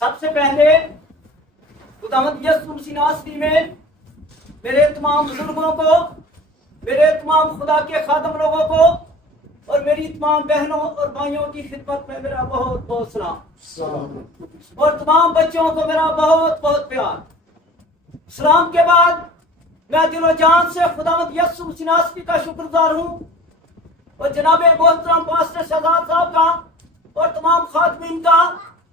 سب سے پہلے خداوند یسوع مسیح ناصری میں میرے تمام بزرگوں کو، میرے تمام خدا کے خادم لوگوں کو اور میری تمام بہنوں اور بھائیوں کی خدمت میں میرا بہت بہت سلام، اور تمام بچوں کو میرا بہت بہت پیار۔ سلام کے بعد میں دل و جان سے خداوند یسوع مسیح ناصری کا شکر گزار ہوں، اور جناب محترم پاسٹر شہزاد صاحب کا اور تمام خادمین کا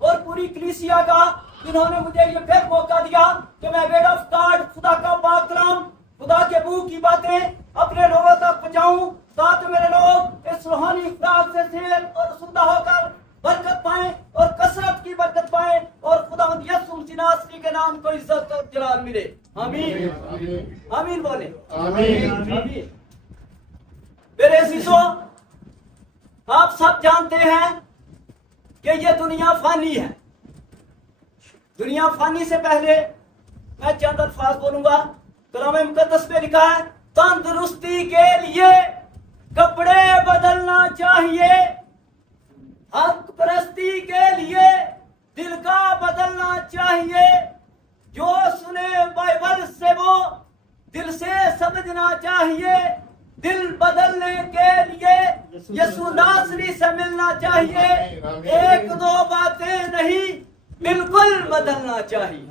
اور پوری کلیسیا کا، جنہوں نے مجھے یہ پھر موقع دیا کہ میں ویڈ آف گاڈ، خدا کا پاک کلام، خدا کے منہ کی باتیں اپنے لوگوں تک پہنچاؤں، تاکہ میرے لوگ اس روحانی خوراک سے سیر اور زندہ ہو کر برکت پائیں اور کثرت کی برکت پائیں، اور خداوند یسوع مسیح ناصری کے نام کو عزت اور جلال ملے۔ آمین آمین بولے آمین۔ میرے عزیزوں، آپ سب جانتے ہیں کہ یہ دنیا فانی ہے۔ دنیا فانی سے پہلے میں چند الفاظ بولوں گا۔ کلام مقدس میں لکھا ہے، تندرستی کے لیے کپڑے بدلنا چاہیے، حق پرستی کے لیے دل کا بدلنا چاہیے، جو سنے بائبل سے وہ دل سے سمجھنا چاہیے، دل بدلنے کے لیے یسوع ناصری سے ملنا چاہیے، ایک دو باتیں نہیں، بالکل بدلنا چاہیے۔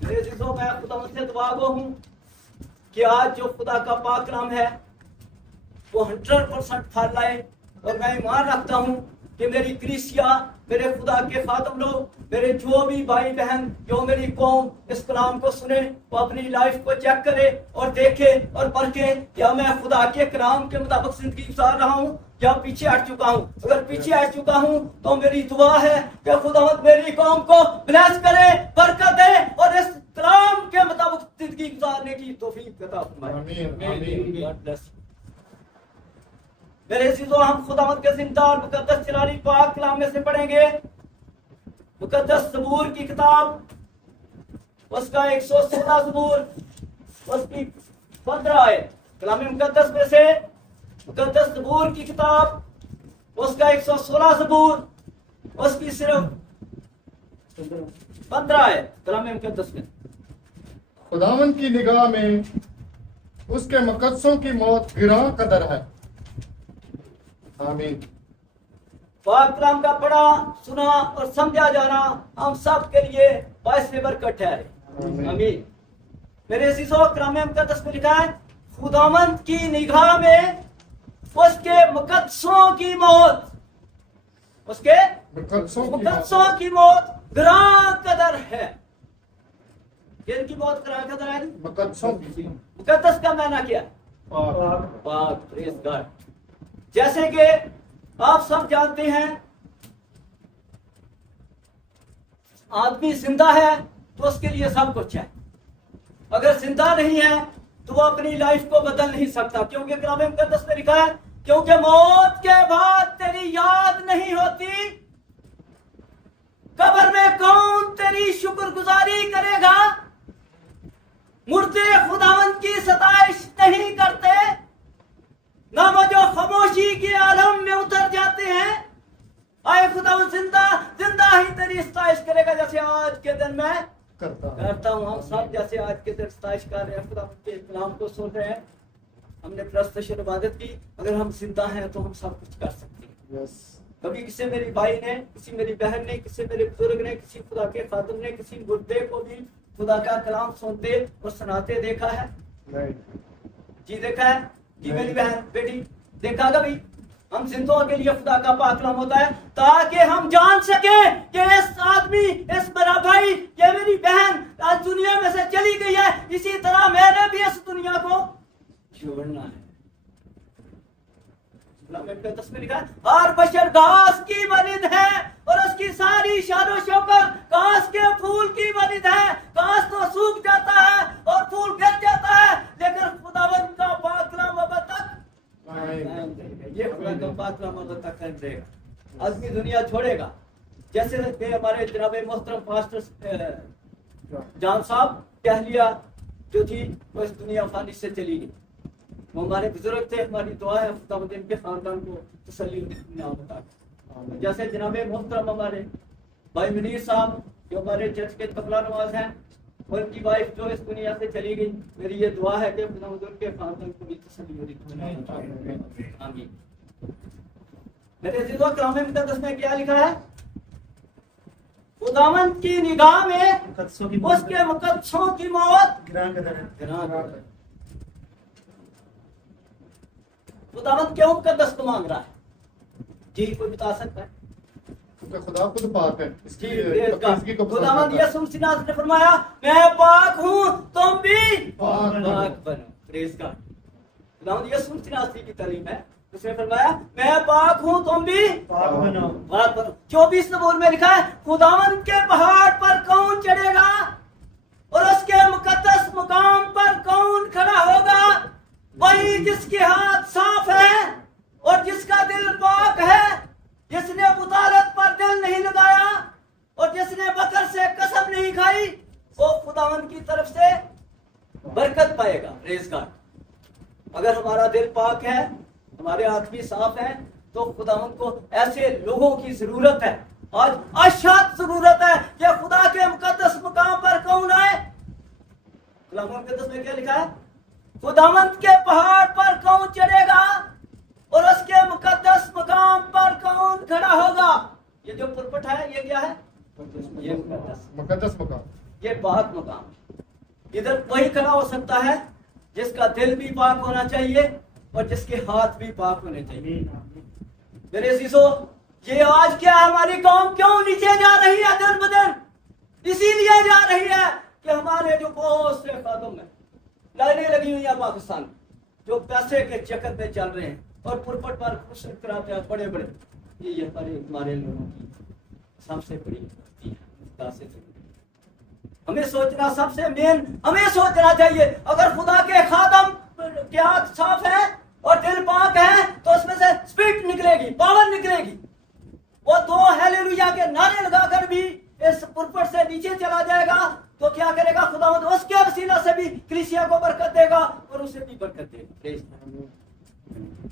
میرے عزیزوں، میں خدا سے دعا گو ہوں کہ آج جو خدا کا پاک کلام ہے وہ 100% پھل لائے، اور میں ایمان رکھتا ہوں کہ میری کلیسیا، میرے خدا کے خادم لوگ، میرے جو بھی بھائی بہن، جو میری قوم اس کلام کو سنے، وہ اپنی لائف کو چیک کرے اور دیکھے اور پرکھے، کیا میں خدا کے کلام کے مطابق زندگی گزار رہا ہوں یا پیچھے ہٹ چکا ہوں۔ اگر پیچھے ہٹ چکا ہوں تو میری دعا ہے کہ خداوند میری قوم کو بلیس کرے، برکت دے، اور اس کلام کے مطابق زندگی گزارنے کی توفیق عطا فرمائے۔ God bless you۔ میرے عزیزوں، ہم خداوند کے زندہ اور مقدس جلالی پاک کلام میں سے پڑھیں گے مقدس زبور کی کتاب، اس کا 116 زبور، اس کی 15 آیت۔ کلام مقدس میں سے مقدس زبور کی کتاب، اس کا 116 زبور، اس کی صرف 15 آیت۔ کلام مقدس میں، خداوند کی نگاہ میں اس کے مقدسوں کی موت گراں قدر ہے۔ آمین۔ پاک کلام کا پڑھا، سنا اور سمجھا جانا ہم سب کے لیے باعث برکت ٹھہرے۔ آمین۔ میرے عزیزوں، کلام مقدس میں لکھا ہے، خداوند کی نگاہ میں اس کے مقدسوں کی موت، اس کے مقدسوں کی موت گراں قدر ہے۔ کن کی موت گراں قدر ہے؟ مقدسوں کی۔ مقدس کا معنی کیا ہے؟ پاک، پریز گاڈ۔ جیسے کہ آپ سب جانتے ہیں، آدمی زندہ ہے تو اس کے لیے سب کچھ ہے، اگر زندہ نہیں ہے تو وہ اپنی لائف کو بدل نہیں سکتا، کیونکہ کلام مقدس میں لکھا ہے، کیونکہ موت کے بعد تیری یاد نہیں ہوتی، قبر میں کون تیری شکر گزاری کرے گا، مردے خداوند کی ستائش نہیں کرتے، نہ وہ جو خاموشی کے عالم میں اتر جاتے ہیں۔ آئے خداوند زندہ ہی تیری ستائش کرے گا، جیسے آج کے دن میں کرتا ہوں۔ ہم سب جیسے آج کے دن ستائش کر رہے ہیں، خداوند کے کلام کو سن رہے ہیں، ہم نے پرستش عبادت کی، اگر ہم زندہ ہیں تو ہم سب کچھ کر سکتے ہیں۔ کبھی کسی میری بھائی نے، کسی میری بہن نے، کسی میرے بزرگ نے، کسی خدا کے خادم نے، کسی مردے کو بھی خدا کا کلام سنتے اور سناتے دیکھا ہے؟ جی دیکھا ہے؟ جی میری بہن بیٹی دیکھا کبھی؟ ہم زندوں کے لیے خدا کا پاک کلام ہوتا ہے تاکہ ہم جان سکیں کہ اس آدمی، اس میرا بھائی، یہ میری بہن آج دنیا میں سے چلی گئی ہے، اسی طرح میں نے بھی اس دنیا کو چھوڑنا ہے۔ میں لکھا ہے، ہر بشر گھاس کی مانند ہے اور اس کی ساری شان و شوکت گھاس کے پھول کی مانند ہے۔ گھاس تو سوکھ جاتا ہے اور پھول گر جاتا ہے، لیکن خداوند کا پاک کلام اب تک یہ خدا کا پاک کلام اب تک قائم رہے گا۔ آدمی دنیا چھوڑے گا، جیسے کہ ہمارے جناب محترم پاسٹر جان صاحب کہلیا جو تھی وہ اس دنیا فانی سے چلی گئی، وہ ہمارے بزرگ تھے، ہماری دعا ہے خدا ان کے خاندان کو تسلی نعمت عطا کرے۔ जैसे जनाब मोहतरम हमारे भाई मुनीर साहब जो हमारे चर्च के तबला नवाज हैं, उनकी वाइफ जो इस दुनिया से चली गई, मेरी ये दुआ है कि उनके खानदान को भी तसल्ली हो। आमीन। मेरे अज़ीज़ों कलाम मुक़द्दस में क्या लिखा है? खुदावंद की निगाह में उसके मुकद्दसों की मौत गिरां कदर है। खुदावंद क्यों मुकद्दस को मांग रहा है? जी कोई बता सकता है? क्योंकि खुदा खुद पाक है, इसकी खुदावंद यीशु मसीह ने फरमाया मैं पाक हूँ तुम भी पाक बनो। Praise God. खुदावंद यीशु मसीह की तालीम है, उसने फरमाया मैं पाक हूँ तुम भी पाक बनो। 24 नबूर में लिखा है खुदावंद के पहाड़ पर कौन चढ़ेगा और उसके मुकद्दस मुकाम पर कौन खड़ा होगा? वही जिसके हाथ साफ है और जिसका दिल पाक है, जिसने बुतारत पर दिल नहीं लगाया और जिसने बकर से कसम नहीं खाई, वो खुदावंद की तरफ से बरकत पाएगा। Praise God. अगर हमारा दिल पाक है, हमारे हाथ भी साफ है, तो खुदावंद को ऐसे लोगों की जरूरत है। आज अशद जरूरत है कि खुदा के मुकद्दस मुकाम पर कौन आए। कलाम मुक़द्दस में क्या लिखा है? खुदावंद के पहाड़ पर कौन चढ़ेगा और उसके मुकद्दस मुकाम पर कौन खड़ा होगा? ये जो पुरपट है ये क्या है? ये मुकद्दस मुकाम, ये पाक मुकाम। इधर वही खड़ा हो सकता है जिसका दिल भी पाक होना चाहिए और जिसके हाथ भी पाक होने चाहिए। मेरे अज़ीज़ों, ये आज क्या हमारी कौम क्यों नीचे जा रही है दिन ब दिन? इसीलिए जा रही है कि हमारे जो बहुत से खादम है, लाइनें लगी हुई है पाकिस्तान, जो पैसे के चक्कर पे चल रहे हैं और पुरपट पर खुश कराते हैं बड़े बड़े। ये हमारे लोगों की सबसे बड़ी गलती है। हमें सोचना सबसे मेन हमें सोचना चाहिए, अगर खुदा के खादम के हाथ साफ है और दिल पाक है तो उसमें से स्पिरिट निकलेगी, पावर निकलेगी। वो दो हालेलुया के नारे लगाकर भी इस पुरपट से नीचे चला जाएगा तो क्या करेगा? खुदावंद उसके वसीला से भी कलीसिया को बरकत देगा और उसे भी बरकत देगा।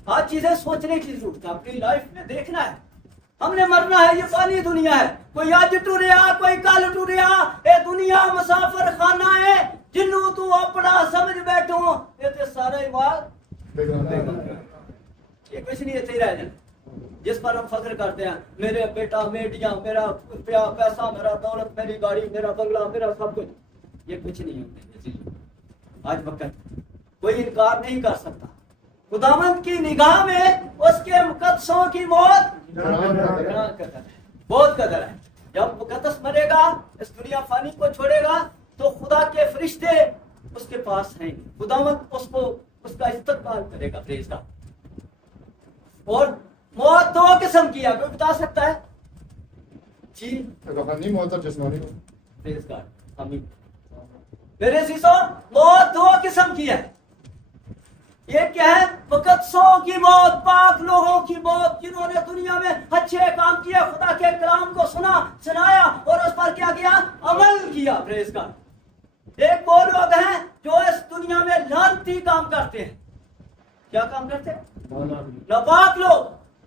आज चीजें सोचने की जरूरत है, अपनी लाइफ में देखना है। हमने मरना है, ये फानी दुनिया है। कोई आज टुरिया कोई कल टुरिया, ये दुनिया मुसाफिर खाना है। जिन्नू तू अपना समझ बैठो ये तो सारा ही माल ये कुछ नहीं है रह जाए, जिस पर हम फख्र करते हैं मेरे बेटा बेटियां, मेरा रुपया पैसा, मेरा दौलत, मेरी गाड़ी, मेरा बंगला, मेरा सब कुछ, ये कुछ नहीं होता। आज वक्त कोई इनकार नहीं कर सकता। खुदावंद की निगाह में उसके मुकद्दसों की मौत बहुत कदर है। जब मुकद्दस मरेगा, इस दुनिया फानी को छोड़ेगा, तो खुदा के फरिश्ते उसके पास हैं। खुदावंद उसको उसका इस्तकबाल करेगा। Praise God. और मौत दो किस्म की है, कोई बता सकता है? जी रूहानी मौत और जिस्मानी मौत। Praise God. आमीन। मेरे अज़ीज़ों, मौत दो किस्म की है। ये क्या है? मुकद्दसों की मौत, पाक लोगों की मौत, जिन्होंने दुनिया में अच्छे काम किए, खुदा के कलाम को सुना, सुनाया और उस पर क्या किया? अमल किया। Praise God. एक वो लोग हैं जो इस दुनिया में लानती काम करते हैं। क्या काम करते हैं? नापाक लोग,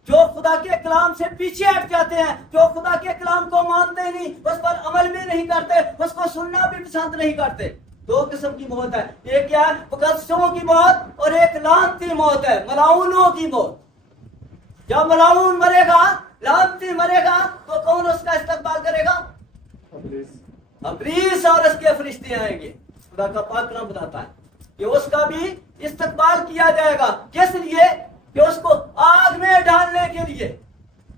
जो खुदा के कलाम से पीछे हट जाते हैं, जो खुदा के कलाम को मानते नहीं, उस पर अमल भी नहीं करते, उसको सुनना भी पसंद नहीं करते। दो किस्म की मौत है। एक क्या है? मुकद्दसों की मौत और एक लानती मौत है, मलाउनों की मौत। जब मलाउन मरेगा, लानती मरेगा, तो कौन उसका इस्तकबाल करेगा? इब्लीस और उसके फरिश्ते आएंगे। खुदा का पाक कलाम बताता है कि उसका भी इस्तकबाल किया जाएगा। किस लिए? कि उसको आग में डालने के लिए।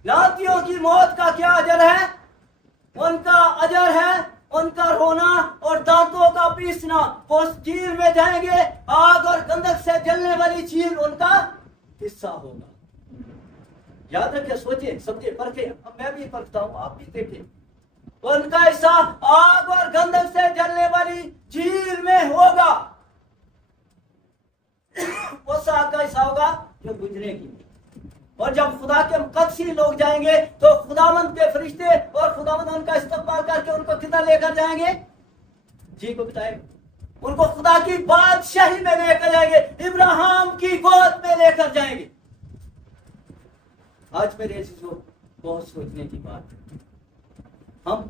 लानतियों की मौत का क्या अजर है? उनका अजर है उनका रोना और दांतों का पीसना। वो चील में जाएंगे, आग और गंधक से जलने वाली चील उनका हिस्सा होगा। याद रखिए, सोचिए, समझिए, परखिए। अब मैं भी परखता हूं, आप भी देखिए। उनका हिस्सा आग और गंधक से जलने वाली चील में होगा। उस आग का हिस्सा होगा जो गुजरेगी। और जब खुदा के मुकद्दसी लोग जाएंगे तो खुदावंद के फरिश्ते और खुदावंद उनका इस्तकबाल करके उनको किधर लेकर जाएंगे? जी को बताए, उनको खुदा की बादशाही में लेकर जाएंगे, इब्राहिम की गोद में लेकर जाएंगे। आज मेरे بہت سوچنے کی بات ہے. ہم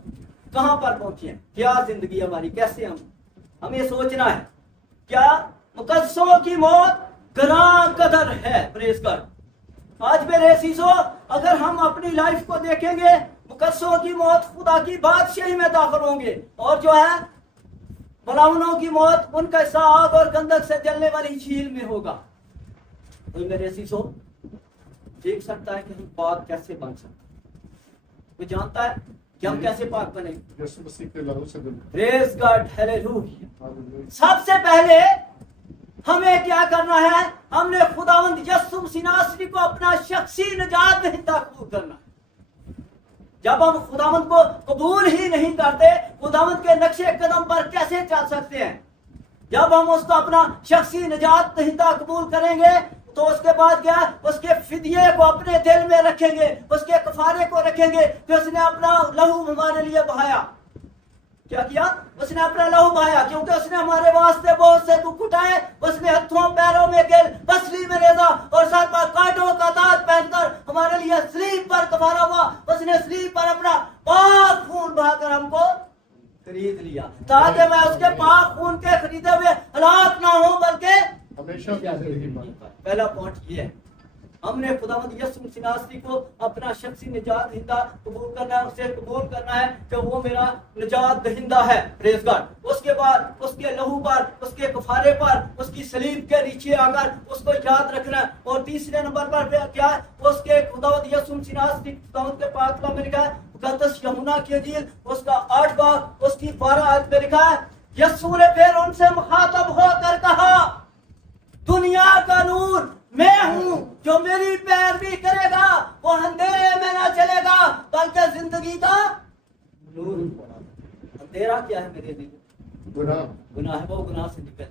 کہاں پر پہنچے ہیں, کیا زندگی ہماری, کیسے ہمیں یہ سوچنا ہے. کیا مقدسوں کی موت گراں قدر ہے. پریز کر. آج میرے عزیزو, اگر ہم اپنی لائف کو دیکھیں گے, مقدسوں کی موت خدا کی بادشاہی میں داخل ہوں گے, اور جو ہے ملاؤنوں کی موت ان کا حصہ آگ اور گندک سے جلنے والی جھیل میں ہوگا. کوئی میرے عزیزو دیکھ سکتا ہے کہ ہم پاک کیسے بن سکتے ہیں؟ کوئی جانتا ہے کہ ہم کیسے پاک بنیں گے؟ یسوع مسیح کے لہو سے دل. پریز گاڈ, ہیلیلویا. ہاللویہ. سب سے پہلے ہمیں کیا کرنا ہے؟ ہم نے خداوند یسوع مسیح ناصری کو اپنا شخصی نجات دہندہ قبول کرنا ہے. جب ہم خداوند کو قبول ہی نہیں کرتے, خداوند کے نقشے قدم پر کیسے چل سکتے ہیں؟ جب ہم اس کو اپنا شخصی نجات دہندہ قبول کریں گے تو اس کے بعد کیا, اس کے فدیے کو اپنے دل میں رکھیں گے, اس کے کفارے کو رکھیں گے کہ اس نے اپنا لہو ہمارے لیے بہایا. کیا کیا؟ اس نے اپنا لہو بہایا, کیونکہ اس نے ہمارے واسطے بہت سے دکھ اٹھائے. اس نے ہتھوں پیروں میں گل, پسلی میں ریزہ اور سر پر کانٹوں کا تاج پہن کر ہمارے لیے صلیب پر کفارہ ہوا. اس نے صلیب پر اپنا پاک خون بہا کر ہم کو خرید لیا, تاکہ میں اس کے پاک خون کے خریدے ہوئے ہلاک نہ ہوں بلکہ ہمیشہ کی زندگی پائیں. پہلا پوائنٹ یہ ہے, ہم نے خداوند یسوع مسیح ناصری کو اپنا شخصی نجات دہندہ قبول کرنا ہے, اسے قبول کرنا ہے کہ وہ میرا نجات دہندہ ہے. پریز گاڈ. اس کے بعد اس کے لہو پر, اس کے کفارے پر, اس کی صلیب کے نیچے آ کر اس کو یاد رکھنا ہے. اور تیسرے نمبر پر کیا ہے؟ اس کے خداوند یسوع مسیح ناصری خداوند کے پاک کلام میں لکھا ہے, مقدس یوحنا کی انجیل اس کا 8 باب اس کی 12 آیت میں لکھا ہے, یسوع نے پھر ان سے مخاطب ہو کر کہا, دنیا کا نور میں ہوں, جو میری پیروی کرے گا وہ اندھیرے میں نہ چلے گا بلکہ زندگی کا نور ہوگا. اندھیرا کیا ہے میرے دل؟ گناہ. گناہ ہے. وہ گناہ سے نکل جائے.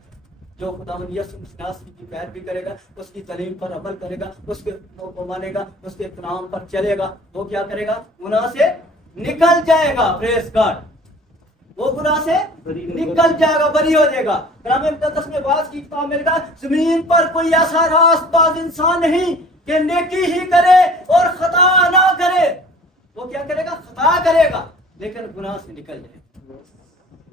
جو خداوند یسوع مسیح ناصری کی پیروی کرے گا, اس کی تعلیم پر عمل کرے گا, اس کے کو مانے گا, اس کے کلام پر چلے گا, وہ کیا کرے گا؟ گناہ سے نکل جائے گا. پریز گاڈ. وہ گناہ سے نکل جائے گا, بری ہو جائے گا. کلام مقدس میں بعض کی کتاب میں لکھا, زمین پر کوئی ایسا راست باز انسان نہیں کہ نیکی ہی کرے اور خطا نہ کرے. وہ کیا کرے گا؟ خطا کرے گا لیکن گناہ سے نکل جائے گا.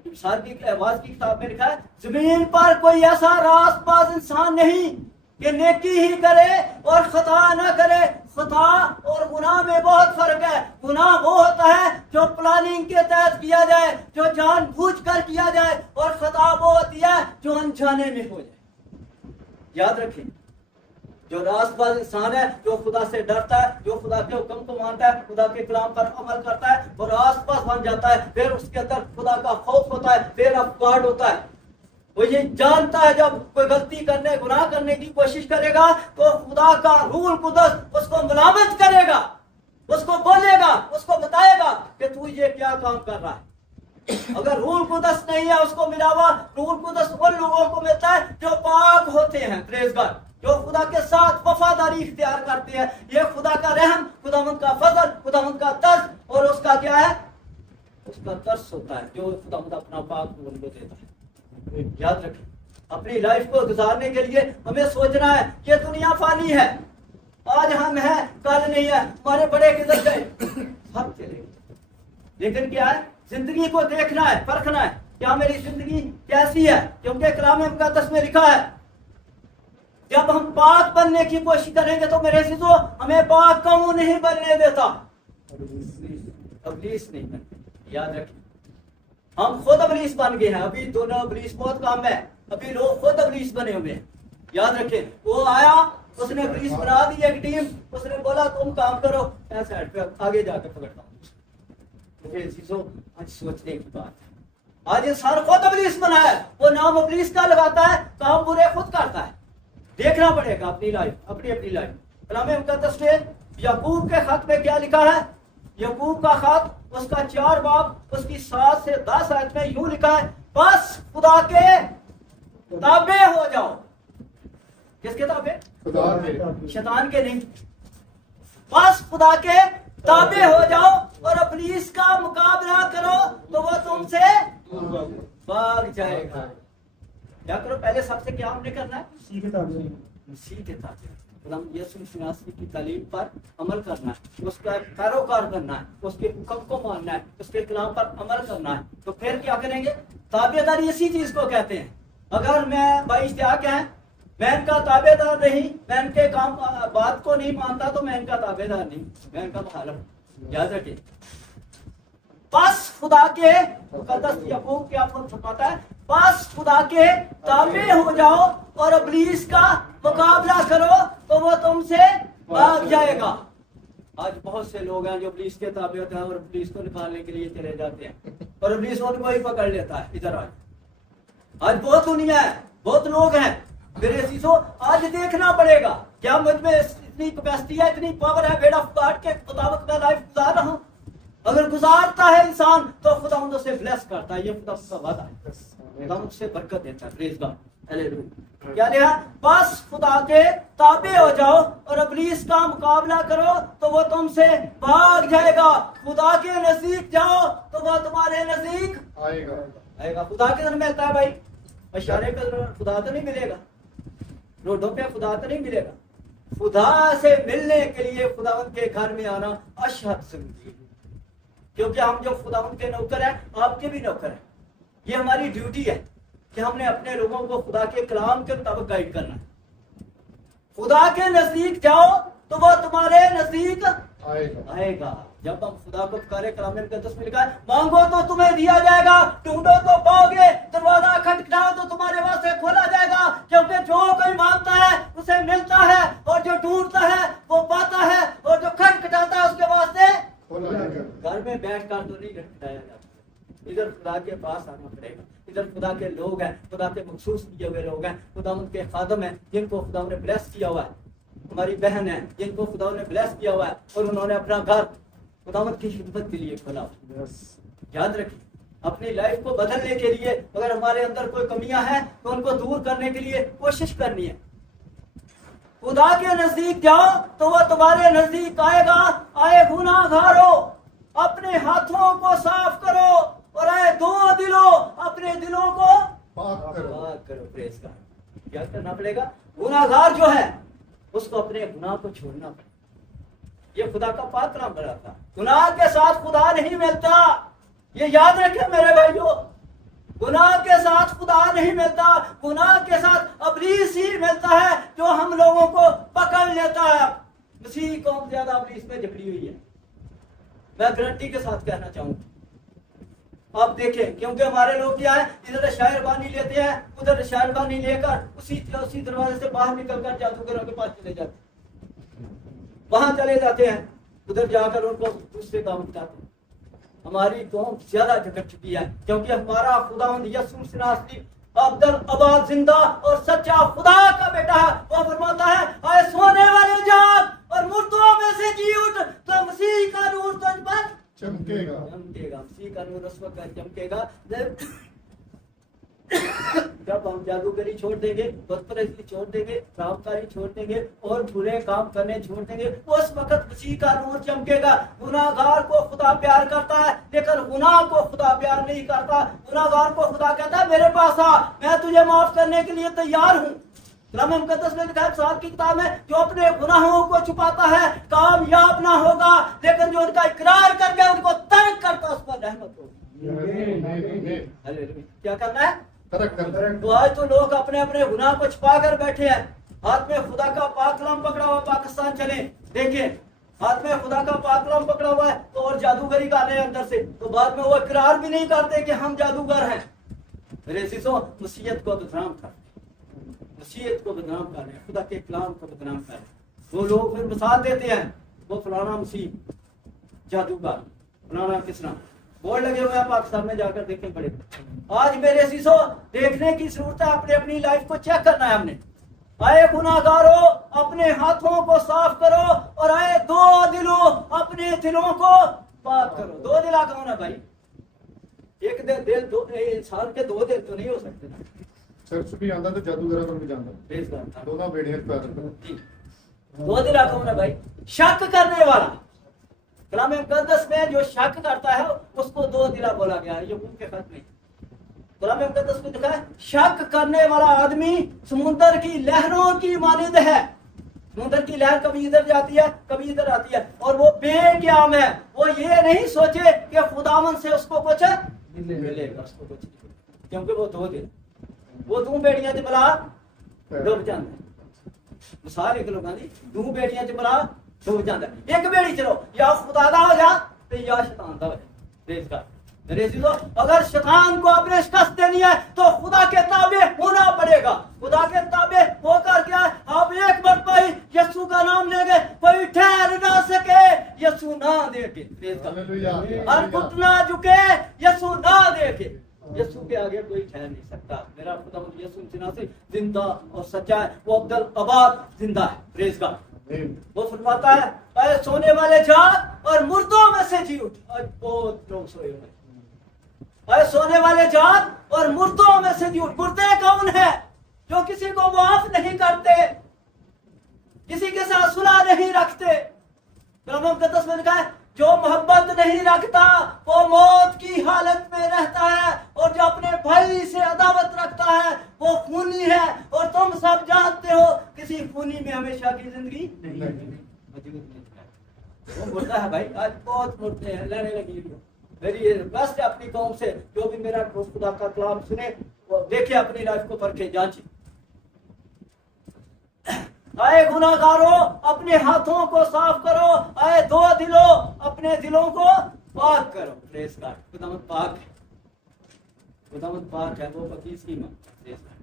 مثال کی آواز کی کتاب میں لکھا ہے, زمین پر کوئی ایسا راست باز انسان نہیں کہ نیکی ہی کرے اور خطا نہ کرے. خطا اور گناہ میں بہت فرق ہے. گناہ وہ ہوتا ہے جو پلاننگ کے تحت کیا جائے, جو جان بوجھ کر کیا جائے, اور خطا وہ ہوتی ہے جو انجانے میں ہو جائے. یاد رکھیں, جو راست باز انسان ہے, جو خدا سے ڈرتا ہے, جو خدا کے حکم کو مانتا ہے, خدا کے کلام پر عمل کرتا ہے, وہ راست باز بن جاتا ہے. پھر اس کے اندر خدا کا خوف ہوتا ہے, پھر آف گاڈ ہوتا ہے. وہ یہ جانتا ہے جب کوئی غلطی کرنے, گناہ کرنے کی کوشش کرے گا تو خدا کا روح القدس اس کو ملامت کرے گا, اس کو بولے گا, اس کو بتائے گا کہ تو یہ کیا کام کر رہا ہے. اگر روح القدس نہیں ہے اس کو ملا ہوا, روح القدس ان لوگوں کو ملتا ہے جو پاک ہوتے ہیں. پریز گاڈ. جو خدا کے ساتھ وفاداری اختیار کرتے ہیں. یہ خدا کا رحم, خداوند کا فضل, خداوند کا ترس, اور اس کا کیا ہے؟ اس کا ترس ہوتا ہے جو خداوند اپنا پاک ان کو دیتا ہے. یاد رکھیں, اپنی لائف کو گزارنے کے لیے ہمیں سوچنا ہے کہ دنیا فانی ہے, آج ہم ہیں کل نہیں ہے. ہمارے بڑے کدھر گئے؟ سب چلے گئے. لیکن کیا ہے؟ زندگی کو دیکھنا ہے, پرکھنا ہے, کیا میری زندگی کیسی ہے؟ کیونکہ کلام مقدس میں لکھا ہے, جب ہم پاک بننے کی کوشش کریں گے تو میرے عزیزو ہمیں پاک کیوں نہیں بننے دیتا؟ ابلیس نہیں بنتے. یاد رکھیں, ہم خود ابلیس بن گئے ہیں. ابھی دونوں ابلیس بہت کم ہے, ابھی لوگ خود ابلیس بنے ہوئے ہیں. یاد رکھیں, وہ آیا, اس نے ابلیس بنا دی ایک ٹیم, اس نے بولا تم کام کرو, میں سائڈ پہ آگے جا کے پکڑتا ہوں. میرے عزیزو آج سوچنے کی بات ہے, آج انسان خود ابلیس بنا ہے. وہ نام ابلیس کا لگاتا ہے, کام برے خود کرتا ہے. دیکھنا پڑے گا اپنی لائف, اپنی لائف. کلام مقدس میں یعقوب کے خط میں کیا لکھا ہے؟ یعقوب کا خط اس کا 4 باب اس کی 7 سے 10 آیت میں یوں لکھا ہے, بس خدا کے تابع ہو جاؤ. کس کے تابع؟ خدا کے. شیطان کے نہیں. بس خدا کے تابع ہو جاؤ اور ابلیس کا مقابلہ کرو تو وہ تم سے بھاگ جائے گا. کیا کرو؟ پہلے سب سے کیا ہم نے کرنا ہے؟ مسیح کے تابع. यीशु मसीह की तालीम पर अमल करना है, उसका पैरोकार बनना है, उसके हुक्म को मानना है, उसके कलाम पर अमल करना है। तो फिर क्या करेंगे? ताबेदारी इसी चीज को कहते हैं। अगर मैं बाइश्तियाक है, मैं इनका ताबेदार नहीं, मैं इनके काम बात को नहीं मानता, तो मैं इनका ताबेदार नहीं, मैं इनका मुखालिफ। याद रखिए, बस खुदा के मुकद्दस याकूब क्या फरमाता है, बस खुदा के ताबे हो जाओ और इब्लीस का मुकाबला करो तो वो तुमसे भाग जाएगा। आज बहुत से लोग हैं जो इब्लीस के ताबे होते हैं और इब्लीस को निकालने के लिए चले जाते हैं और इब्लीस उनको ही पकड़ लेता है। इधर आज बहुत दुनिया है, बहुत लोग हैं मेरे सीसो, आज देखना पड़ेगा क्या मुझ में इतनी कैपेसिटी है, इतनी पावर है, बेड़ा फुकाट के मुताबिक मैं लाइफ गुजार रहा हूँ। अगर गुजारता है इंसान तो खुदा उसे ब्लेस करता है, ये खुदा का वादा है, खुदा उससे बरकत देता है। Praise God, hallelujah. क्या लिखा? बस खुदा के ताबे हो जाओ और इब्लीस का मुकाबला करो तो वो तुमसे भाग जाएगा। खुदा के नजदीक जाओ तो वो तुम्हारे नजदीक आएगा। खुदा किधर मिलता है भाई? इशारे पे खुदा तो नहीं मिलेगा, रोडों पे खुदा तो नहीं मिलेगा। खुदा से मिलने के लिए खुदावंद के घर में आना अशहद जरूरी है, क्योंकि हम जो खुदावंद के नौकर हैं, आपके भी नौकर हैं। ये हमारी ड्यूटी है कि हमने अपने लोगों को खुदा के कलाम के मुताबिक गाइड करना है। खुदा के नजदीक जाओ तो वो तुम्हारे नजदीक आएगा। जब हम खुदा को पुकारे, कलाम में मुकद्दस में लिखा है, मांगो तो तुम्हें दिया जाएगा, ढूंढो तो पाओगे, दरवाजा खटखटाओ तो तुम्हारे वास्ते खोला जाएगा। क्योंकि जो कोई मांगता है उसे मिलता है, और जो ढूंढता है वो पाता है, और जो खटखटाता है उसके वास्ते घर में बैठ कर तो नहीं खटखटाया जाता। इधर खुदा के पास आना पड़ेगा। इधर खुदा के लोग हैं, खुदा के मखसूस किए हुए लोग हैं, खुदा उनके खादम हैं जिनको खुदा ने ब्लेस किया हुआ है। हमारी बहन है जिनको खुदा ने ब्लेस किया हुआ है और उन्होंने अपना घर खुदावंद की खिदमत के लिए खोला। याद रखिए, अपनी लाइफ को बदलने के लिए अगर हमारे अंदर कोई कमियां हैं तो उनको दूर करने के लिए कोशिश करनी है। खुदा के नजदीक जाओ तो वह तुम्हारे नजदीक आएगा। आए गुनाहगारो, अपने हाथों को साफ करो, और आए दो दिलो, अपने दिलों को पाक करो। प्रेस का क्या करना पड़ेगा? गुनाहगार जो है उसको अपने गुनाह को छोड़ना पड़ेगा। ये खुदा का पाक कलाम बना था। गुनाह के साथ खुदा नहीं मिलता, ये याद रखें मेरे भाइयों। गुनाह के साथ खुदा नहीं मिलता, गुनाह के साथ इब्लीस ही मिलता है, जो हम लोगों को पकड़ लेता है। मसीह कौम ज्यादा इब्लीस में जकड़ी हुई है, मैं गारंटी के साथ कहना चाहूंगा। आप देखें, क्योंकि हमारे लोग क्या है, इधर शायरबानी लेते हैं, उधर शायरबानी लेकर उसी दरवाजे से बाहर निकलकर जादूगरों के पास चले जाते हैं, वहां चले जाते हैं, उधर जाकर उनको उससे काम उठाते हैं। हमारी कौम ज्यादा झगड़ चुकी है, क्योंकि हमारा खुदावंद यीशु मसीह अब्दुल अबाद जिंदा और सच्चा खुदा का बेटा है। वो फरमाता है, आए सोने वाले जाग और मुर्दों में से जी उठ, तो मसीह का नूर तुझ पर चमकेगा। मसीह का नूर उस वक्त चमकेगा जब हम जादूगरी छोड़ देंगे, बदपरस्ती छोड़ देंगे, खराबकारी छोड़ देंगे और बुरे काम करने छोड़ देंगे, उस वक्त मसीह का नूर चमकेगा। गुनाहगार को खुदा प्यार करता है, लेकिन गुनाह को खुदा प्यार नहीं करता। गुनाहगार को खुदा कहता है, मेरे पास आ, मैं तुझे माफ करने के लिए तैयार हूँ। कलाम मुकद्दस में लिखा है साहब की किताब में, जो अपने गुनाहों को छुपाता है कामयाब ना होगा, लेकिन जो उनका इकरार करके उनको तर्क करता है उस पर रहमत होगी। क्या करना है? तो आज तो लोग अपने अपने गुनाह को छुपा कर बैठे हैं। हाथ में खुदा का पाक कलाम पकड़ा हुआ, पाकिस्तान चले देखिए, हाथ में खुदा का पाक कलाम पकड़ा हुआ है तो और जादूगरी कर रहे हैं अंदर से, तो बाद में वो इकरार भी नहीं करते कि हम जादूगर हैं। मेरे सीसों, मसीहत को बदनाम कर, मसीहत को बदनाम कर रहे हैं, खुदा के कलाम को बदनाम कर रहे हैं। वो लोग फिर मिसाल देते हैं, वो फलाना मसीह जादूगर, फलाना किसना, बोर्ड लगे हुए हैं पाकिस्तान में, जाकर देखने पड़े। आज मेरे सीसो देखने की जरूरत है, अपनी अपनी लाइफ को चेक करना है हमने। आए गुनाहगारो, अपने हाथों को साफ करो, और आए दो दिलों, अपने दिलों को पाक करो। दो दिल कौन है भाई? एक दिल दो इंसान के दो दिल तो नहीं हो सकते ना। चर्च भी आंदा तो जादूगरा पर भी जांदा, दोनों बेड़ियां पैर। दो दिल कौन है भाई? शक करने वाला। कलाम मुकद्दस में जो शक करता है उसको दो दिला बोला गया है, ये मुंह के खत में। कलाम मुकद्दस में लिखा है, शक करने वाला आदमी समुद्र की लहरों की मानिंद है। سمندر کی لہر کبھی ادھر جاتی ہے کبھی ادھر آتی ہے اور وہ بے قیام ہے. وہ یہ نہیں سوچے کہ خداوند سے اس کو کچھ ملے گا, اس کو کچھ نہیں, کیونکہ وہ دو دن وہ دو بیڑیاں چ بلا ڈب جاندے. مثال ایک لوگاں دی دو بیڑیاں چ بلا ڈب جاندا. ایک بیڑی چلو یا خدا دا ہو جا تے یا شیطان دا ہو جا. پریز گاڈ. میرے عزیزو, اگر شیطان کو اپنے شکست دینی ہے تو خدا کے تابع ہونا پڑے گا. خدا کے تابع ہو کر کیا آپ ایک مرتبہ ہی یسوع کا نام لیں گے, کوئی ٹھہر نہ سکے یسوع نہ دیکھے. ہر گھٹنا جھکے یسوع نہ دیکھے. یسوع کے آگے کوئی ٹھہر نہیں سکتا. میرا خدا یسوع مسیح زندہ اور سچا ہے, وہ عبدالآباد زندہ ہے. پریز گاڈ. وہ فرماتا ہے اے سونے والے جاگ اور مردوں میں سے جی اٹھ. آج بہت لوگ سوئے ہوئے. اے سونے والے جاگ اور مردوں میں سے جی اٹھ. مردے کون ہے؟ جو کسی کو معاف نہیں کرتے, کسی کے ساتھ صلح نہیں رکھتے. کلام مقدس میں لکھا ہے جو محبت نہیں رکھتا وہ موت کی حالت میں رہتا ہے, اور جو اپنے بھائی سے عداوت رکھتا ہے وہ خونی ہے. اور تم سب جانتے ہو کسی خونی میں ہمیشہ کی زندگی نہیں. وہ مردہ ہے بھائی. آج بہت مردے ہیں, لینے لگی. میری ریکویسٹ ہے اپنی قوم سے, جو بھی میرا خدا کا کلام سنے وہ دیکھے, اپنی لائف کو پرکھے جانچے. اے گناہ گارو اپنے ہاتھوں کو صاف کرو, اے دو دلو اپنے دلوں کو پاک کرو. پریز گاڈ. خداوند پاک ہے, خداوند پاک ہے, وہ پاکیز کی ماں. پریز گاڈ.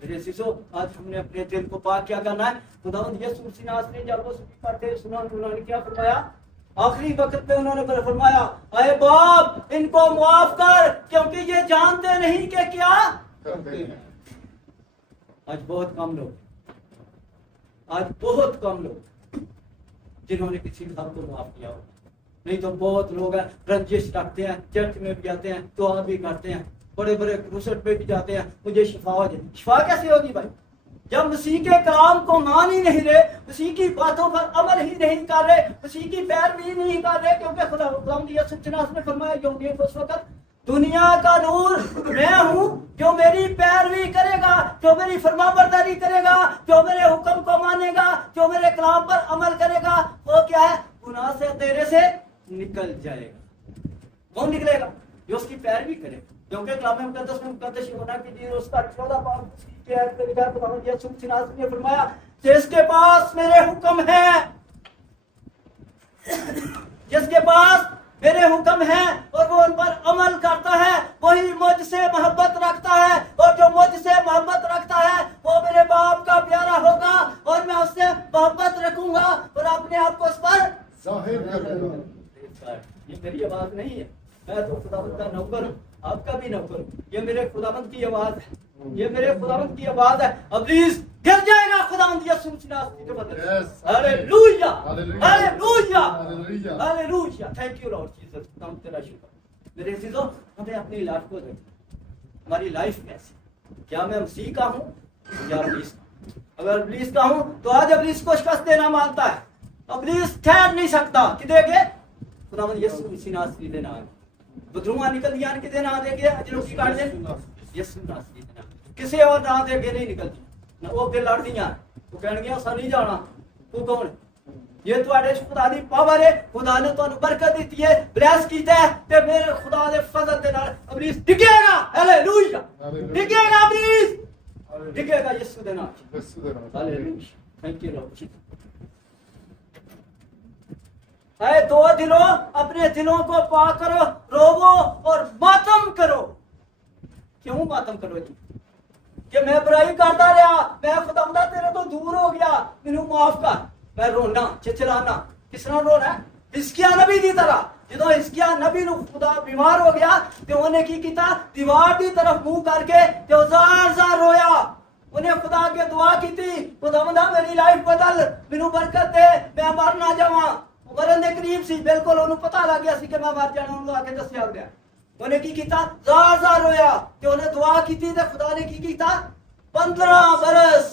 میرے عزیزو, آج ہم نے اپنے دل کو پاک کیا کرنا ہے. خداوند یسوع مسیح نے جب وہ پڑھتے سنا, انہوں نے کیا فرمایا؟ آخری وقت میں انہوں نے فرمایا اے باپ ان کو معاف کر کیونکہ یہ جانتے نہیں کہ کیا کرتے ہیں. آج بہت کم لوگ جنہوں نے کسی گھر کو معاف کیا ہو. نہیں تو بہت لوگ ہیں رنجش رکھتے ہیں, چرچ میں بھی جاتے ہیں, دعا بھی کرتے ہیں, بڑے بڑے کروسٹ پہ بھی جاتے ہیں, مجھے شفا ہو جائے. شفا کیسے ہوگی بھائی جب مسیح کے کلام کو مان ہی نہیں رہے, مسیح کی باتوں پر عمل ہی نہیں کر رہے, مسیح کی پیروی نہیں کر رہے. کیونکہ خدا نے فرمایا یوحنا اس وقت دنیا کا نور میں ہوں, جو میری پیروی کرے گا, جو میری فرمانبرداری کرے گا, جو میرے حکم کو مانے گا, جو میرے کلام پر عمل کرے گا, وہ کیا ہے؟ گناہ سے تیرے سے نکل جائے گا. کون نکلے گا؟ جو اس کی پیروی کرے. کیونکہ کلام مقدس میں مقدس یوحنا کی جی اس کا 14 باب کی آیت میں لکھا ہے خداوند یسوع مسیح نے فرمایا جس کے پاس میرے حکم ہیں, جس کے پاس میرے حکم ہیں اور وہ ان پر عمل کرتا ہے وہی مجھ سے محبت رکھتا ہے, اور جو مجھ سے محبت رکھتا ہے وہ میرے باپ کا پیارا ہوگا, اور میں اس سے محبت رکھوں گا اور اپنے آپ کو اس پر ظاہر کروں گا. یہ میری آواز نہیں ہے, میں تو خداوند کا نوکر ہوں, آپ کا بھی نوکر ہوں. یہ میرے خداوند کی آواز ہے, یہ میرے خداوند کی آواز ہے. ابلیس گر جائے گا خداوند یسوع مسیح کے بدلے. Hallelujah hallelujah hallelujah. Thank you lord Jesus. خداوند تیرا شکر. میرے عزیزو, ہمیں اپنی لائف کو دیکھیں. ہماری لائف کیسی, کیا میں مسیح کا ہوں یا ابلیس کا؟ اگر ابلیس کا ہوں تو آج ابلیس کو شکست دینا مانتا ہے. ابلیس ٹھہر نہیں سکتا کہ دے گے خداوند یسوع مسیح ناصری دے نام. بدروہاں نکل دیا کہ دے نہ دے گے اجروں کی کاٹ دے یسوع ناصری دے نام. کسی اور نہ دے کے نہیں نکلتی. وہ پھر لڑ دیاں, وہ کہن گیا اسا نہیں جانا, تو کون؟ یہ تواڈے خدا دی پاور ہے. خدا نے تانوں برکت دیتی ہے, بلیس کیتا ہے, تے میرے خدا دے فضل دے نال ابلیس ڈگے گا. ہاللویا. ڈگے گا ابلیس, ڈگے گا یسوع دے نام. ہاللویا. Thank you Lord. اے دو دلوں اپنے دلوں کو پاک کرو, روو اور ماتم کرو. کیوں ماتم کرو جی؟ کہ میں برائی کرتا رہا, میں خداوندا تیرے تو دور ہو گیا, مینوں معاف کر. میں رونا چچلانا. کس طرح رونا ہے؟ حزقیہ نبی دی طرح. جدوں حزقیہ نبی نو خدا بیمار ہو گیا تے اونے کی کیتا, دیوار دی طرف منہ کر کے تے زار زار رویا. انہیں خدا کے دعا کی تھی, خداوندا میری لائف بدل, مینوں برکت دے, میں مر نہ جاواں. مرن دے قریب سی, بالکل انہوں پتہ لگ گیا سی کہ میں مر جانا. انہوں آ کے دسیا گیا. انہیں کی کیتا, زار زار رویا کہ انہیں دعا کی تھی تے خدا نے کی کیتا 15 برس,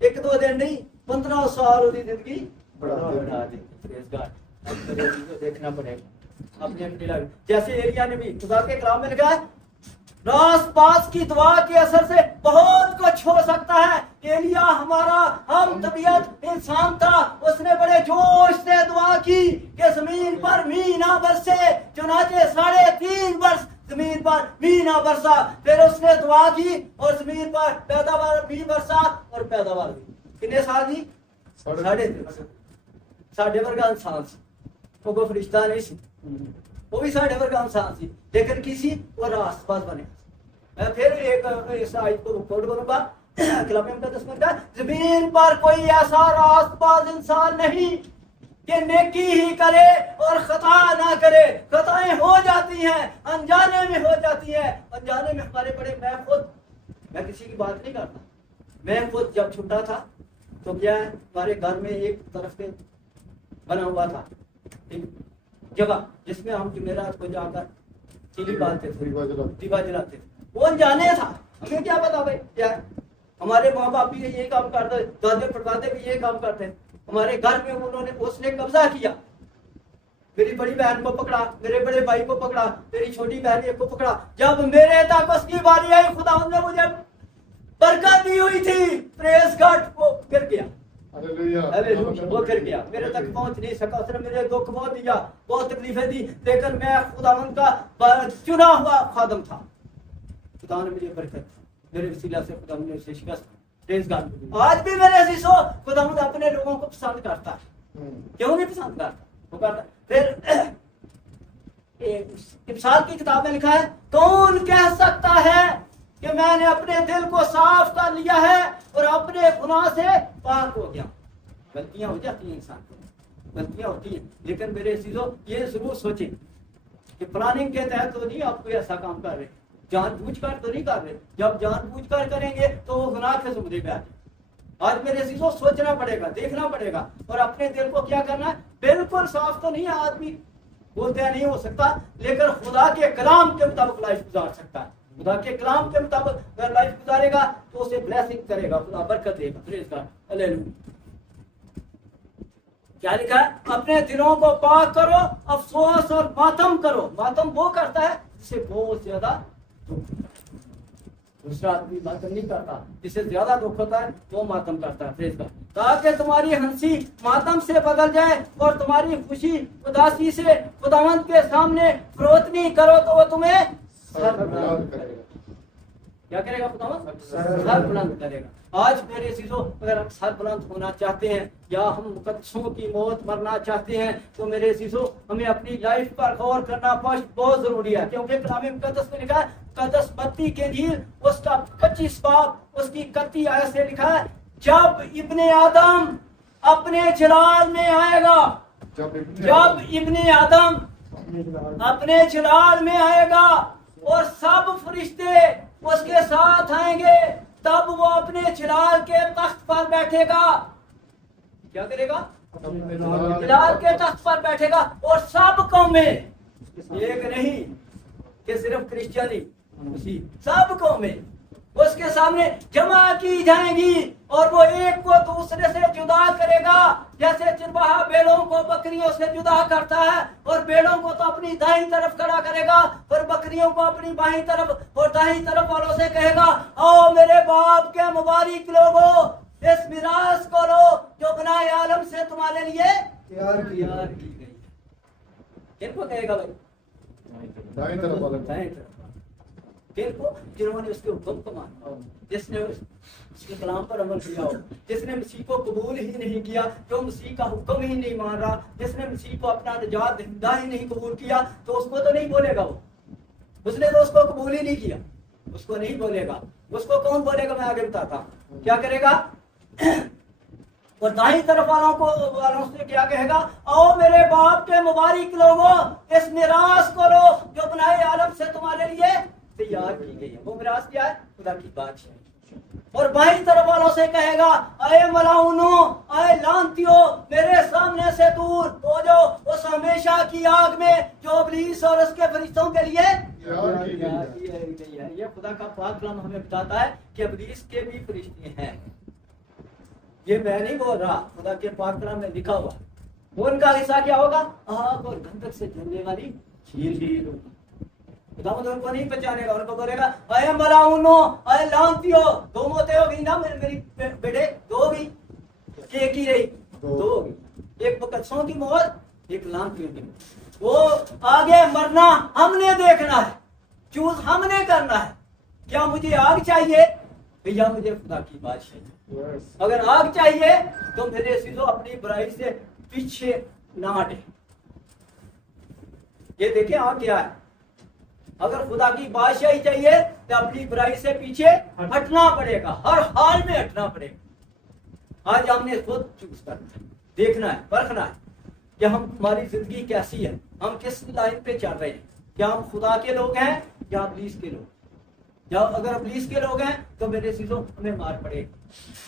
ایک دو دن نہیں, 15 سال دی زندگی بڑھا دی. پریز گاڈ. اب دیکھنا پڑے گا اپنی لائف. جیسے ایلیا نے بھی خدا کے کلام میں لکھا ہے रास पास की दुआ के असर से बहुत कुछ हो सकता है। एलिया हमारा हम तबीयत इंसान था, उसने बड़े जोश से दुआ की कि जमीन पर मींह ना बरसे, चुनाचे 3.5 वर्ष जमीन पर मींह ना बरसा। फिर उसने दुआ की और जमीन पर पैदावार भी बरसा और पैदावार भी। कितने साल जी? 3.5 साढ़े वर्गा इंसान सी, वो कोई फरिश्ता नहीं सी, वो भी साढ़े वर्गा इंसान सी, लेकिन किसी वो रास्तबाज बने। मैं फिर एक इस आयत को कोट करूंगा, कलाम मुकद्दस में कहा जमीन पर कोई ऐसा रास्तबाज इंसान नहीं कि नेकी ही करे और खता ना करे। खताएं हो जाती हैं, अनजाने में हो जाती हैं, अनजाने में हमारे बड़े। मैं किसी की बात नहीं करता, मैं खुद जब छोटा था तो क्या है, हमारे घर में एक तरफ से बना हुआ था एक जगह जिसमें हम जुमेरात को जाकर चीली बालते थे, दीवा जलाते थे। वो अनजाने था, हमें क्या पता भाई क्या है? हमारे माँ बाप भी ये काम करते, दादे परदादे भी ये काम करते। हमारे घर में उसने कब्जा किया। मेरी बड़ी बहन को पकड़ा, मेरे बड़े भाई को पकड़ा, मेरी छोटी बहन को पकड़ा। जब मेरे तक उसकी बारी आई, खुदा ने मुझे बरकत दी हुई थी, प्रेस गॉड, वो गिर गया। वो गिर गया, मेरे तक पहुंच नहीं सका। उसने मुझे दुख बहुत दिया, बहुत तकलीफें दी, लेकिन मैं खुदावंद का चुना हुआ खादम था। खुदा ने मुझे बरकत, मेरे वसीला से खुदा ने उसे शिकस्त। Press God. आज भी मेरे अजीजों, खुदावंद अपने लोगों को पसंद करता है। क्यों नहीं पसंद करता? वो करता। फिर इब्साल की किताब में लिखा है, कौन कह सकता है कि मैंने अपने दिल को साफ कर लिया है और अपने गुनाह से पाक हो गया। गलतियां हो जाती हैं, इंसान को गलतियां होती हैं, लेकिन मेरे चीजों ये जरूर सोचें कि प्लानिंग के तहत तो नहीं आप कोई ऐसा काम कर रहे, जानबूझ कर तो नहीं कर रहे। जब जानबूझ कर करेंगे तो वो गुनाह के जुमरे में आए। आज मेरे चीजों सोचना पड़ेगा, देखना पड़ेगा और अपने दिल को क्या करना है। बिल्कुल साफ तो नहीं है, आदमी बोलते नहीं हो सकता, लेकिन खुदा के कलाम के मुताबिक लाइफ गुजार सकता है। खुदा के कलाम के मुताबिक अगर लाइफ गुजारेगा तो उसे ब्लेसिंग करेगा, खुदा बरकत देगा। Praise God, hallelujah. क्या लिखा है? अपने दिलों को पाक करो, अफसोस और मातम करो। मातम वो करता है जिसे बहुत ज्यादा दुख, दूसरा आदमी मातम नहीं करता, जिसे ज्यादा दुख होता है वो मातम करता है। Praise God. ताकि तुम्हारी हंसी मातम से बदल जाए और तुम्हारी खुशी उदासी से खुदावंद के सामने फरोतनी करो तो वो तुम्हें सर बुलंद करेगा। क्या करेगा खुदावंद? सर बुलंद करेगा। आज मेरे चीजों, अगर हम सर बुलंद होना चाहते हैं या हम मुकद्दसों की मौत मरना चाहते हैं तो मेरे चीजों हमें अपनी लाइफ पर गौर करना बहुत जरूरी है। क्योंकि कलाम मुकद्दस में लिखा है, मुकद्दस बत्ती के इंजील उसका 25 बाब उसकी 31 आयत से लिखा है, जब इब्ने आदम अपने जलाल में आएगा, जब इब्ने आदम अपने जलाल में आएगा और सब फरिश्ते उसके साथ आएंगे, तब वो अपने जलाल के तख्त पर बैठेगा। क्या करेगा? जलाल के तख्त पर बैठेगा और सब कौमें, एक नहीं कि सिर्फ क्रिश्चियनी, सब कौमें उसके सामने जमा की जाएंगी और वो एक को दूसरे से जुदा करेगा। जैसे चिरवाहा भेड़ों को बकरियों से जुदा करता है और भेड़ों को तो अपनी दाईं तरफ खड़ा करेगा और बकरियों को अपनी बाईं तरफ, और दाईं तरफ वालों से कहेगा, आओ मेरे बाप के मुबारक लोगों, इस मिरास को लो जो बनाए आलम से तुम्हारे लिए तैयार की गई। किनको कहेगा भाई? दाईं तरफ को, जिन्होंने उसके हुक्म को माना, जिसने उसके कलाम पर अमल किया हो, जिसने मसीह को कबूल ही नहीं किया, जो मसीह का हुक्म ही नहीं मान रहा, जिसने मसीह को अपना निजात दहिंदा ही नहीं कबूल किया, तो उसको तो नहीं बोलेगा वो, उसने तो उसको कबूल ही नहीं किया, उसको नहीं बोलेगा। उसको कौन बोलेगा? मैं आगे बताता हूँ। क्या करेगा? और दाईं तरफ वालों से क्या कहेगा? आओ मेरे बाप के मुबारक लोगों, इस मिरास को लो जो बनाए आलम से तुम्हारे लिए तैयार की गई है। वो मिरास क्या है? खुदा की बात है। और बाईं तरफ वालों से कहेगा, आए मलाउनो, आए लांतियो, मेरे सामने से दूर हो जाओ उस हमेशा की आग में जो इब्लीस और उसके फरिश्तों के लिए तैयार की गई है। ये खुदा का पाक कलाम हमें बताता है कि इब्लीस के भी फरिश्ते हैं। ये मैं नहीं बोल रहा, खुदा के पाक कलाम में लिखा हुआ। वो उनका हिस्सा क्या होगा? आग और गंधक से जलने वाली खीर होगा। खुदावंद उनको नहीं पहचानेगा, उनको बोलेगा अरे मलाउनो, अरे लानतियो, दो मौतें हो गई ना मेरी बेटे, दो होगी, एक ही रही, दो होगी, एक मुकद्दसों की मौत, एक लानतियों की मौत। वो आगे मरना हमने देखना है, चूज हमने करना है। क्या मुझे आग चाहिए या मुझे खुदा की बादशाही? अगर आग चाहिए तो मेरे सीधो अपनी बुराई से पीछे ना हटे। ये देखें आग क्या है। अगर खुदा की बादशाही चाहिए तो अपनी बुराई से पीछे हटना पड़ेगा, हर हाल में हटना पड़ेगा। आज हमने खुद चूज करना है, देखना है, परखना है कि हमारी जिंदगी कैसी है, हम किस लाइन पे चल रहे हैं। क्या हम खुदा के लोग हैं या इब्लीस के लोग? या अगर इब्लीस के लोग हैं तो मेरे सीधो हमें मार पड़ेगी,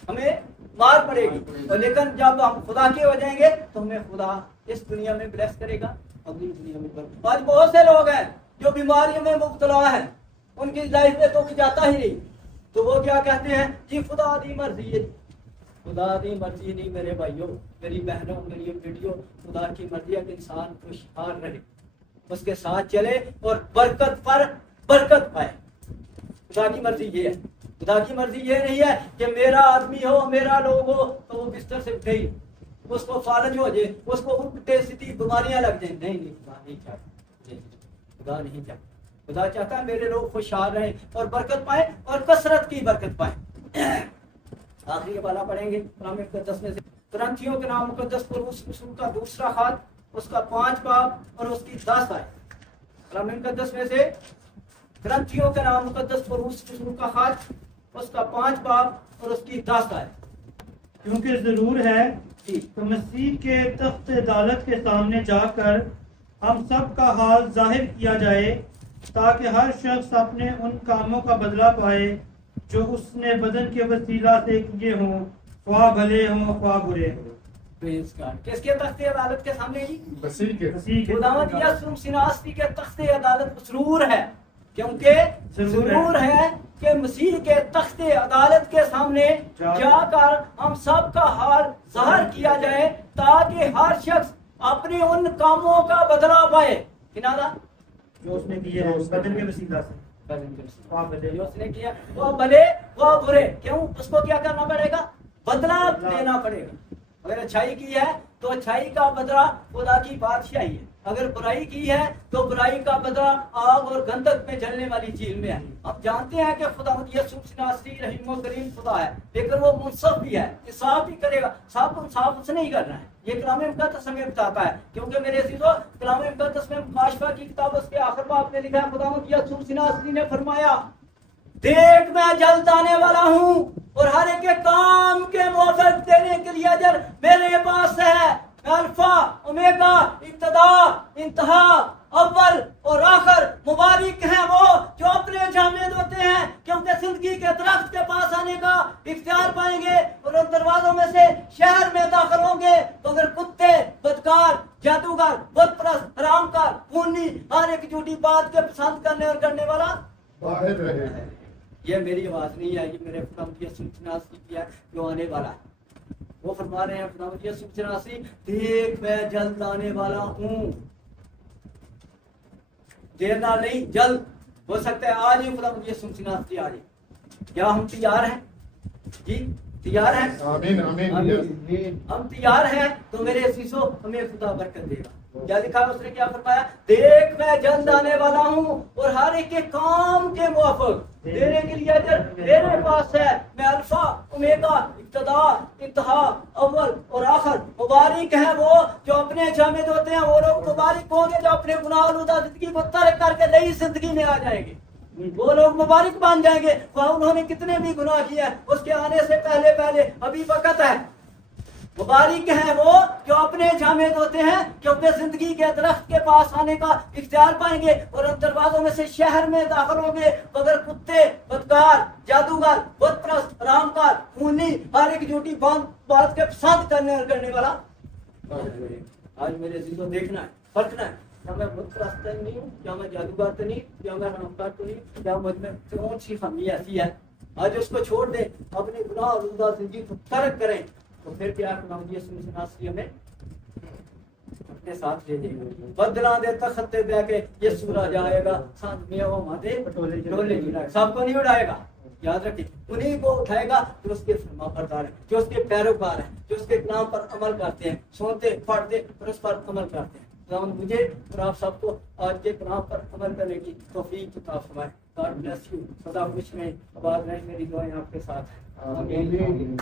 हमें मार पड़ेगी। और लेकिन जब हम खुदा के हो जाएंगे तो हमें खुदा इस दुनिया में ब्लेस करेगा, अगली दुनिया में। आज बहुत से लोग हैं जो बीमारियों में मुब्तला है, उनकी लाइफ में तो जाता ही नहीं, तो वो क्या कहते हैं जी खुदा दी मर्जी है। खुदा दी मर्जी नहीं मेरे भाइयों, मेरी बहनों, मेरी बेटियों, खुदा की मर्जी है कि इंसान खुशहाल रहे, उसके साथ चले और बरकत पर बरकत पाए। खुदा की मर्जी ये है। खुदा की मर्जी ये नहीं है कि मेरा आदमी हो, मेरा लोग हो तो वो बिस्तर से उठे ही, उसको फालज हो जाए, उसको उल्टे सीधी बीमारियां लग जाए। नहीं नहीं, खुदा नहीं चाहता, खुदा नहीं चाहता। खुदा चाहता है मेरे लोग खुशहाल रहें और बरकत पाए और कसरत की बरकत पाए। आखिरी वाला पढ़ेंगे कलाम मुकद्दस में से, कुरिन्थियों के नाम मुकद्दस पौलुस रसूल का दूसरा खत, उसका 5 बाब और उसकी 10 आयत। कलाम मुकद्दस में से कुरिन्थियों के नाम मुकद्दस पौलुस रसूल का खत, उसका 5 बाब और उसकी 10 आयत। क्योंकि जरूर है तो मसीह के तख्त अदालत के सामने जाकर हम सब का हाल जाहिर किया जाए, ताकि हर शख्स अपने उन कामों का बदला पाए जो उसने बदन के वसीला से किए हों, ख्वाह भले हों ख्वाह बुरे हों। किसके तख्ते अदालत के सामने जी? मसीह के मसीह के खुदावंद यीशु मसीह के तख्ते अदालत जरूर है, क्योंकि जरूर है कि मसीह के तख्ते अदालत के सामने जाकर हम सब का हाल ज़ाहिर किया जाए, ताकि हर शख्स अपने उन कामों का बदला पाए। किनारा जो उसने किए हैं बदन के वसीला से, ख्वाह भले जो उसने किया वो भले वो बुरे, क्यों उसको क्या करना पड़ेगा? बदला देना पड़ेगा। अगर अच्छाई की है तो अच्छाई का बदला खुदा की बादशाही है, अगर बुराई की है तो बुराई का बदला आग और गंधक में जलने वाली झील में है। हम जानते हैं कि खुदावंद यीशु मसीह रहीम करीम खुदा है, लेकिन वो मुंसफ भी है, इंसाफ भी करेगा। साफ इंसाफ उसने ही करना है, ये कलाम मुकद्दस हमें बताता है। क्योंकि मेरे अजीजों, कलाम मुकद्दस में मुकाशफा की किताब उसके आखिर बाब में लिखा है, खुदावंद यीशु मसीह ने फरमाया, देख मैं जल्द आने वाला हूँ और हर एक के काम के मुआवजा देने के लिए अजर मेरे पास है। अल्फा ओमेगा, इब्तिदा इंतहा, अव्वल और आखिर। मुबारक हैं वो जो अपने जामिद होते हैं, क्योंकि जिंदगी के दरख्त के पास आने का इख्तियार पाएंगे और उन दरवाजों में से शहर में दाखिल होंगे। तो अगर कुत्ते, बदकार, जादूगर, बुतप्रस्त, हरामकार, खूनी, हर एक झूठी बात के पसंद करने और करने वाला बाहर रहे। ये मेरी आवाज नहीं है, ये मेरे खुदावंद यीशु मसीह की है जो आने वाला है। वो फरमा रहे हैं खुदावंद यीशु मसीह, देख मैं जल्द आने वाला हूँ। देर ना नहीं, जल्द हो सकता है आज ही खुदावंद यीशु मसीह आ जाए। क्या हम तैयार हैं जी? तैयार हैं? आमीन आमीन। हम तैयार हैं तो मेरे अजीजों हमें खुदा बरकत देगा। क्या लिखा है उसने, क्या फरमाया? देख मैं जल्द आने वाला हूँ और हर एक के काम के मुआफिक देने के लिए अजर मेरे पास है। मैं अल्फा ओमेगा, इब्तिदा इंतहा, अव्वल और आखिर। मुबारक है वो जो अपने जामिद होते हैं, वो लोग मुबारक होंगे जो अपने गुनाह-आलूदा जिंदगी को तर्क करके नई जिंदगी में आ जाएंगे। वो लोग मुबारक बन जाएंगे, वह उन्होंने कितने भी गुनाह किया है उसके आने से पहले पहले अभी वक्त है। मुबारक हैं वो जो अपने जामिद होते हैं, क्योंकि जिंदगी के दरख्त के पास आने का इख्तियार पाएंगे और उन दरवाजों में से शहर में दाखिल होंगे। मगर कुत्ते, बदकार, जादूगर, बुतप्रस्त, हरामकार, खूनी, हर एक झूठी बात के पसंद करने और करने वाला। आज मेरे अजीजों देखना है, परखना है, क्या मैं बुतप्रस्त तो नहीं हूँ, क्या मैं जादूगर तो नहीं, क्या मैं हरामकार तो नहीं, क्या मुझ में कौन सी खामी ऐसी है। आज उसको छोड़ दे, अपने गुनाह आलूदा जिंदगी को तर्क करें, तो फिर क्या खुदावंद यीशु मसीह हमें اپنے ساتھ لے جائے گا بدلا دے تخت دے کے یہ سورہ جائے گا ساتھ میں وہ مادے ڈولے جلائے سب کو نہیں اڑائے گا یاد رکھیں انہیں کو اٹھائے گا جو اس کے فرما بردار ہیں جو اس کے پیروکار ہیں جو اس کے کلام پر عمل کرتے ہیں سنتے پڑھتے اور اس پر عمل کرتے ہیں خداوند مجھے اور آپ سب کو آج کے کلام پر عمل کرنے کی توفیق عطا فرمائے. God bless you. خدا خوش میں آباد رہے. میری دعائیں آپ کے ساتھ ہیں. آمین.